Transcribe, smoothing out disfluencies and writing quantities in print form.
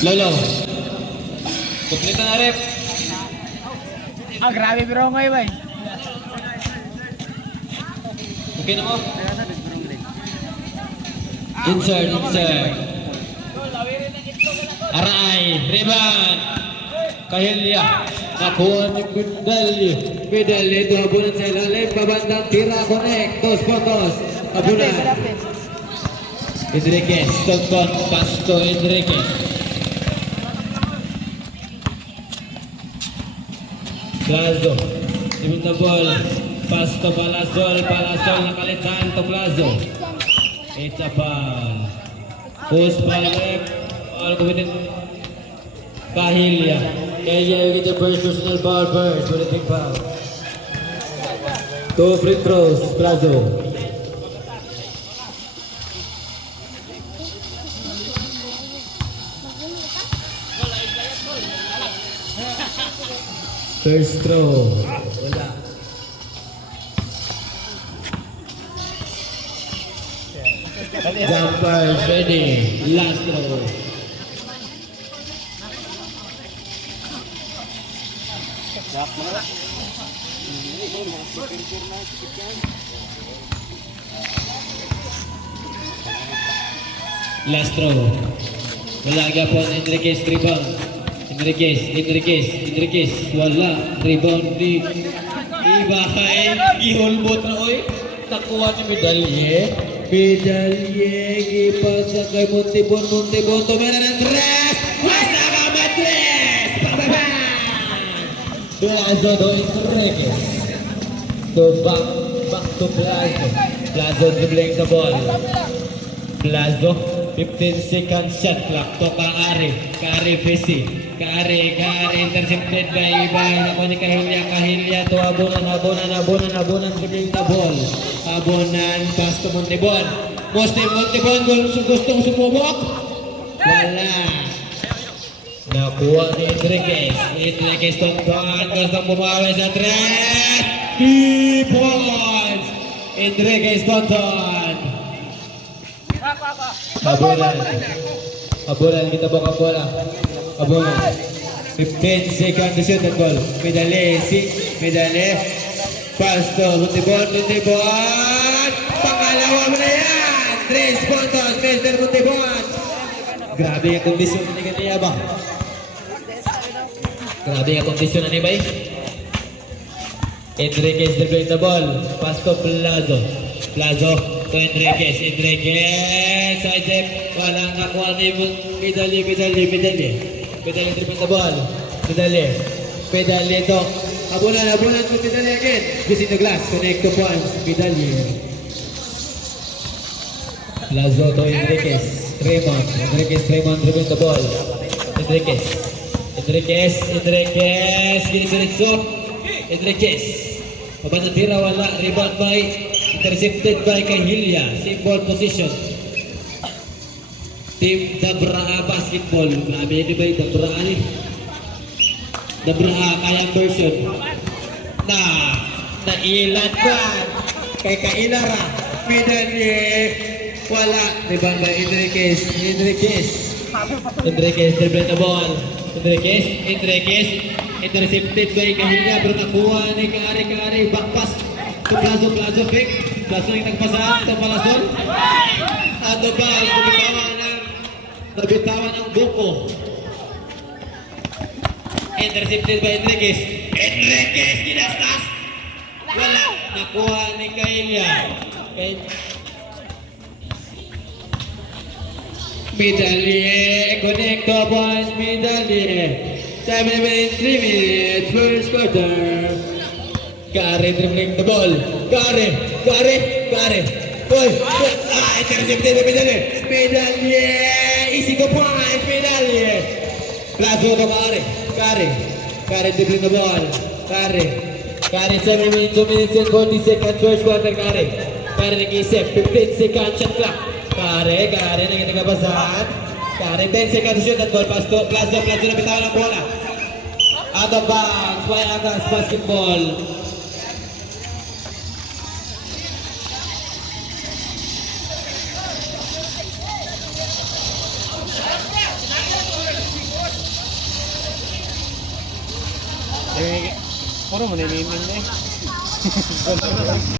Lolo. Kumplito na rep. Grabe bro ngayon ba? Okay na mo? Insert. Aray, rebound. Kahilya. Nakuha ni Medalye. Medalye ito abunan sa ilalim. Pabandang tira, connect. 2 puntos. Abunan. Enriquez. Tongkon. Pasto Enriquez. Plazo. Ibon na ball. Pasto Palazol. Palazol nakalitan to Plazo. It's a foul. Post ball left. All committed. Kahilya. Kahilya will get the first personal foul first. What a big foul. 2 free throws. Plazo. First throw. Wala. Jumper ready. Last throw. Last throw. Wala agapon Enriquez rebound. Enriquez. Wala. Rebound di. Ibahay. Ihulbot na oy. Nakuha ni Medalye. Ipasa kay Montibon. Tumira ng tres. Basta ka matres. Pababang. Plazo do Enriquez. Back to Plazo. Plazo dribbling the ball. Plazo. 15 seconds shot clock to Kari Fesi. Kari intercepted by Ibay. Nakuha ni Kahilya to abonan dribbling the ball. Abonan pass to Montibon. Montibon gustong sumubok. Wala. Nakuha ni Enriquez tongkon. Gustong bumawi sa 3 points. Enriquez tongkon. Abonan kita bawa bola. Abonan 15 seconds to shoot the ball. Medalye pass to Montibon. Pangalawa mo na yan. 3 puntos Mr. Montibon. Grabe yung kondisyon ni kanina ba? Enriquez dribbling the ball. Pass to Plazo to Enriquez. Side step. Walang nakuha ni Medalye. Dribbling the ball. Medalye to. Abunan to Medalye again. Using the glass. Connect to points. Medalye. Plazo to Enriquez. Enriquez dribbling the ball. Enriquez. Pabandang tira, wala. Rebound by, intercepted by Kahilya. Same ball position. Team Dabraa Basketball. Grabe yun ba yung Dabraa ni? Dabraa kayang version. Nailan ba? Kay Kailara. Medalye. Wala. Rebound by Enriquez. Dribbling the ball. Enriquez. Intercepted by Kahilya. Pero nakuha ni Kari. Backpass to Plazo pick. Plazo yung nagpasahan to Palazol. Ano ba? Nabitawan ng buko. Intercepted by Enriquez. Ginastas. Wala. Nakuha ni Kahilya. Medalye. Connect to points. Medalye. 7 minutes, 3 minutes, first quarter. Kari dribbling the ball. Kari. Intercepted by Medalye. Easy go point, Medalye. Plazo to Kari dribbling the ball. Kari 7 minutes, 2 minutes and 40 seconds, first quarter. Kari nag-isip, 15 seconds shot clock. Kari nagkakabasahan. Kari 10 seconds to shoot at ball. Pass to Plazo na bitawan ng bola. Out of bounds by Agas Basketball. Eh, puro mo na yung